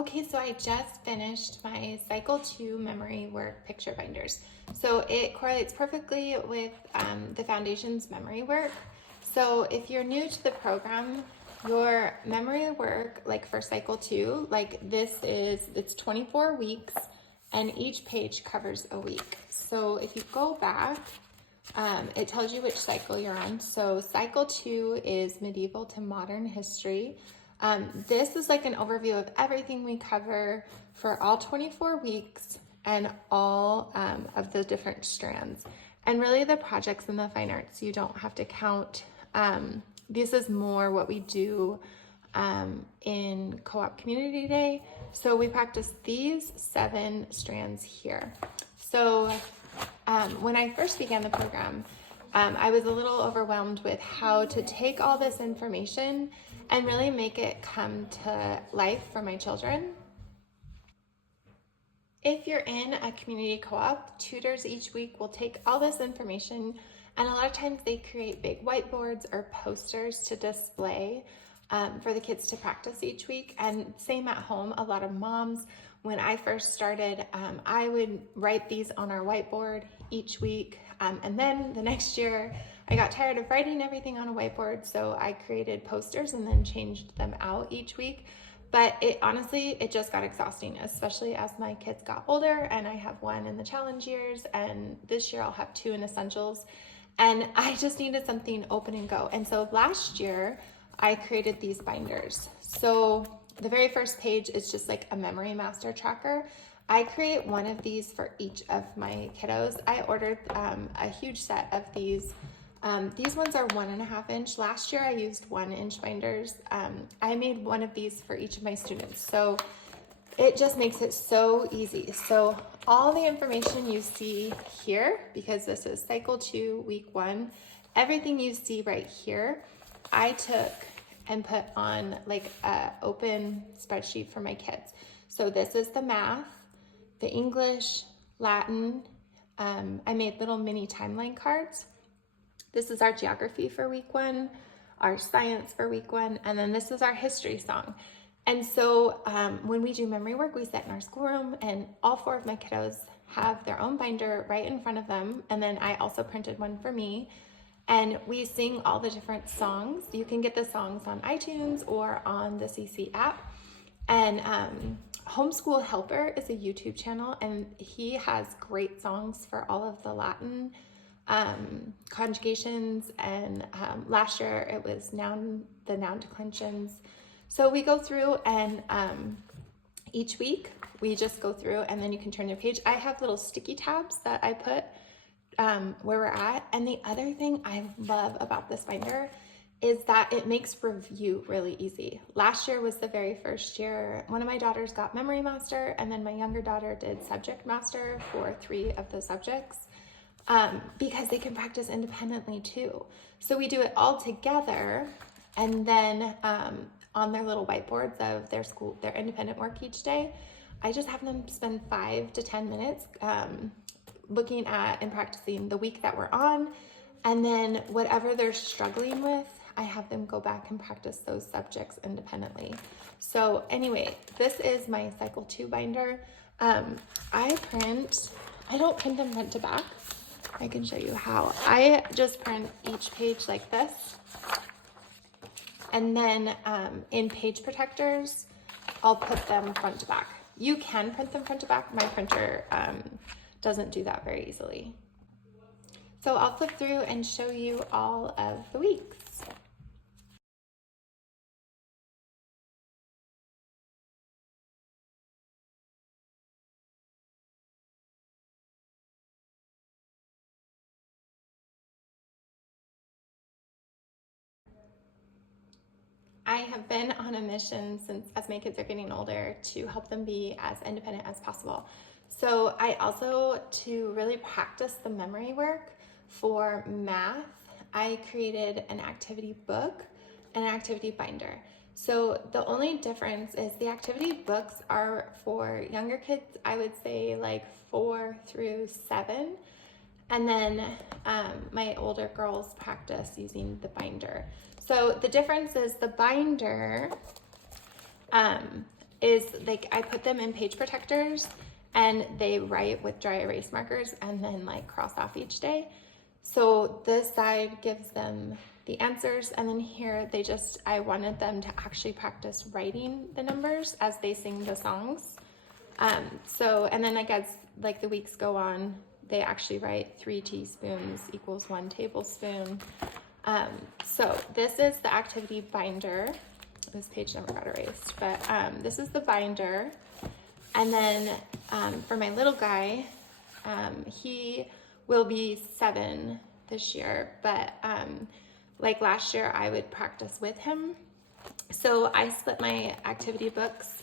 Okay, so I just finished my Cycle 2 memory work picture binders. So it correlates perfectly with the Foundation's memory work. So if you're new to the program, your memory work, like for Cycle 2, like it's 24 weeks and each page covers a week. So if you go back, it tells you which cycle you're on. So Cycle 2 is medieval to modern history. This is like an overview of everything we cover for all 24 weeks and all of the different strands. And really the projects in the fine arts, you don't have to count. This is more what we do in Co-op Community Day. So we practice these 7 strands here. So when I first began the program, I was a little overwhelmed with how to take all this information and really make it come to life for my children. If you're in a community co-op, tutors each week will take all this information, and a lot of times they create big whiteboards or posters to display for the kids to practice each week. And same at home, a lot of moms, when I first started, I would write these on our whiteboard each week. And then the next year, I got tired of writing everything on a whiteboard, so I created posters and then changed them out each week. But it just got exhausting, especially as my kids got older, and I have one in the challenge years, and this year I'll have 2 in essentials. And I just needed something open and go. And so last year, I created these binders. So the very first page is just like a memory master tracker. I create one of these for each of my kiddos. I ordered a huge set of these. These ones are 1.5 inch. Last year I used 1-inch binders. I made one of these for each of my students. So it just makes it so easy. So all the information you see here, because this is Cycle 2, Week 1, everything you see right here, I took and put on like an open spreadsheet for my kids. So this is the math, the English, Latin. I made little mini timeline cards. This is our geography for week 1, our science for week 1, and then this is our history song. And so when we do memory work, we sit in our schoolroom, and all 4 of my kiddos have their own binder right in front of them. And then I also printed one for me. And we sing all the different songs. You can get the songs on iTunes or on the CC app. And Homeschool Helper is a YouTube channel, and he has great songs for all of the Latin conjugations. And last year it was the noun declensions. So we go through, and each week we just go through, and then you can turn your page. I have little sticky tabs that I put where we're at. And the other thing I love about this binder is that it makes review really easy. Last year was the very first year. One of my daughters got Memory Master, and then my younger daughter did Subject Master for 3 of the subjects, because they can practice independently too. So we do it all together, and then on their little whiteboards of their independent work each day, I just have them spend 5 to 10 minutes looking at and practicing the week that we're on, and then whatever they're struggling with, I have them go back and practice those subjects independently. So anyway, this is my Cycle 2 binder. I don't print them front to back. I can show you how. I just print each page like this, and then in page protectors, I'll put them front to back. You can print them front to back. My printer doesn't do that very easily. So I'll flip through and show you all of the weeks. I have been on a mission as my kids are getting older, to help them be as independent as possible. So I also, to really practice the memory work for math, I created an activity book and an activity binder. So the only difference is the activity books are for younger kids, I would say like 4 through 7. And then my older girls practice using the binder. So the difference is the binder is like I put them in page protectors and they write with dry erase markers and then like cross off each day. So this side gives them the answers, and then here I wanted them to actually practice writing the numbers as they sing the songs. And then I guess like the weeks go on, they actually write 3 teaspoons equals 1 tablespoon. So this is the activity binder. This page never got erased, but this is the binder. And then for my little guy, he will be 7 this year, but like last year I would practice with him. So I split my activity books.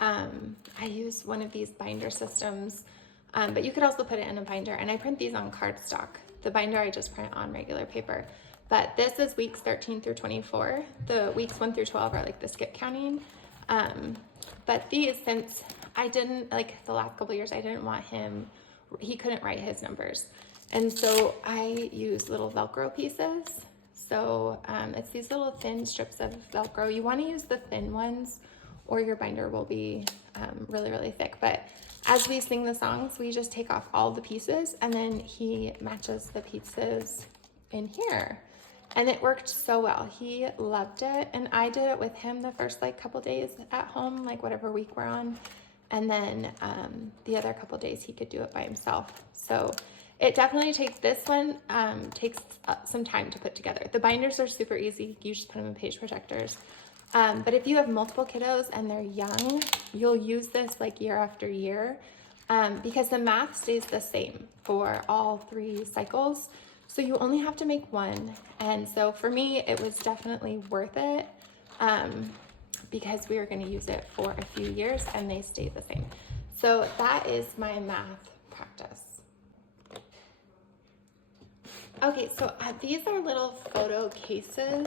I use one of these binder systems, but you could also put it in a binder, and I print these on cardstock. The binder I just print on regular paper. But this is weeks 13 through 24. The weeks 1 through 12 are like the skip counting. But these, since I didn't, like the last couple years, I didn't want him, he couldn't write his numbers. And so I use little Velcro pieces. So it's these little thin strips of Velcro. You want to use the thin ones or your binder will be really, really thick. But as we sing the songs, we just take off all the pieces and then he matches the pieces in here. And it worked so well. He loved it. And I did it with him the first like couple days at home, like whatever week we're on. And then the other couple days he could do it by himself. So it definitely takes, this one takes some time to put together. The binders are super easy. You just put them in page protectors. But if you have multiple kiddos and they're young, you'll use this like year after year because the math stays the same for all 3 cycles. So you only have to make one. And so for me, it was definitely worth it because we were going to use it for a few years and they stayed the same. So that is my math practice. Okay, so these are little photo cases.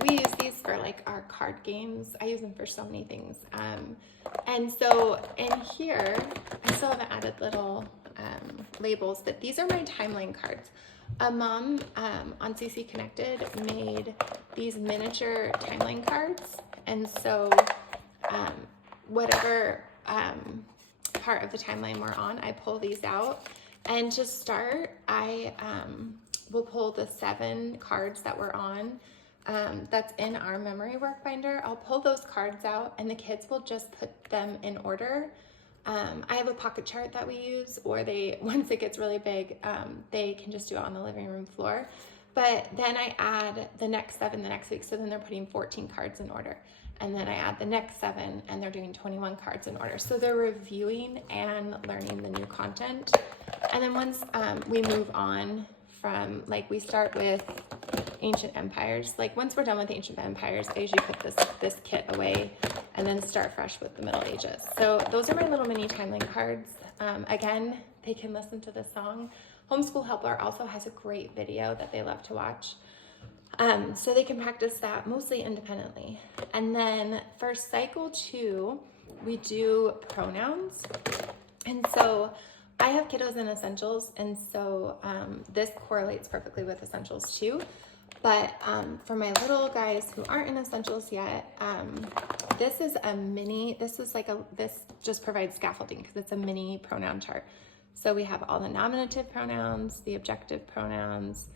We use these for like our card games. I use them for so many things. And so in here, I still haven't added little labels, but these are my timeline cards. A mom on CC Connected made these miniature timeline cards. And so whatever part of the timeline we're on, I pull these out. And to start, I will pull the 7 cards that we're on. That's in our memory work binder. I'll pull those cards out and the kids will just put them in order. I have a pocket chart that we use, or once it gets really big, they can just do it on the living room floor. But then I add the next 7 the next week. So then they're putting 14 cards in order. And then I add the next 7 and they're doing 21 cards in order. So they're reviewing and learning the new content. And then once we move on from, like we start with ancient empires, like once we're done with ancient empires, I usually put this kit away and then start fresh with the Middle Ages. So those are my little mini timeline cards. Again, they can listen to the song. Homeschool Helper also has a great video that they love to watch. So they can practice that mostly independently. And then for cycle 2, we do pronouns. And so I have kiddos in essentials, and so this correlates perfectly with essentials too. But for my little guys who aren't in essentials yet, this is a mini, this just provides scaffolding because it's a mini pronoun chart. So we have all the nominative pronouns, the objective pronouns,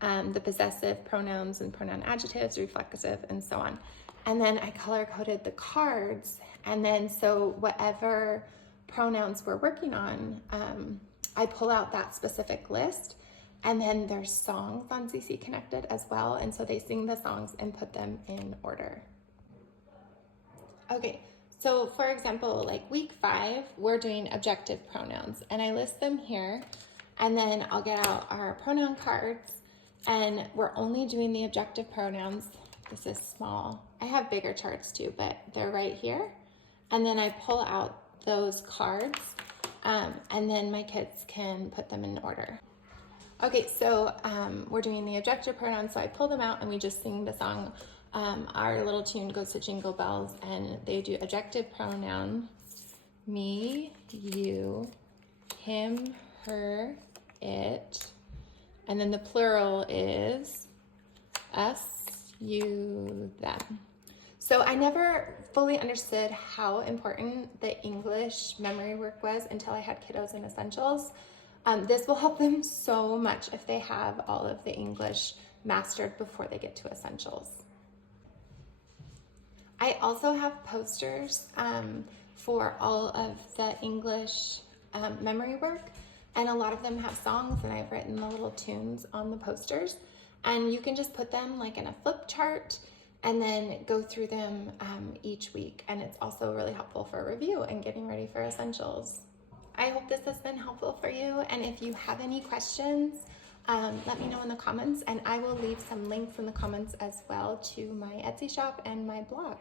the possessive pronouns and pronoun adjectives, reflexive, and so on. And then I color-coded the cards, and then so whatever pronouns we're working on, I pull out that specific list, and then there's songs on CC Connected as well, and so they sing the songs and put them in order. Okay, so for example, like week 5, we're doing objective pronouns, and I list them here, and then I'll get out our pronoun cards, and we're only doing the objective pronouns. This is small. I have bigger charts too, but they're right here. And then I pull out those cards, and then my kids can put them in order. Okay, so we're doing the objective pronouns, so I pull them out and we just sing the song. Our little tune goes to Jingle Bells, and they do objective pronoun, me, you, him, her, it, and then the plural is us, you, them. So I never fully understood how important the English memory work was until I had kiddos in essentials. This will help them so much if they have all of the English mastered before they get to essentials. I also have posters for all of the English memory work, and a lot of them have songs, and I've written the little tunes on the posters, and you can just put them like in a flip chart and then go through them each week, and it's also really helpful for review and getting ready for essentials. I hope this has been helpful for you, and if you have any questions, let me know in the comments, and I will leave some links in the comments as well to my Etsy shop and my blog.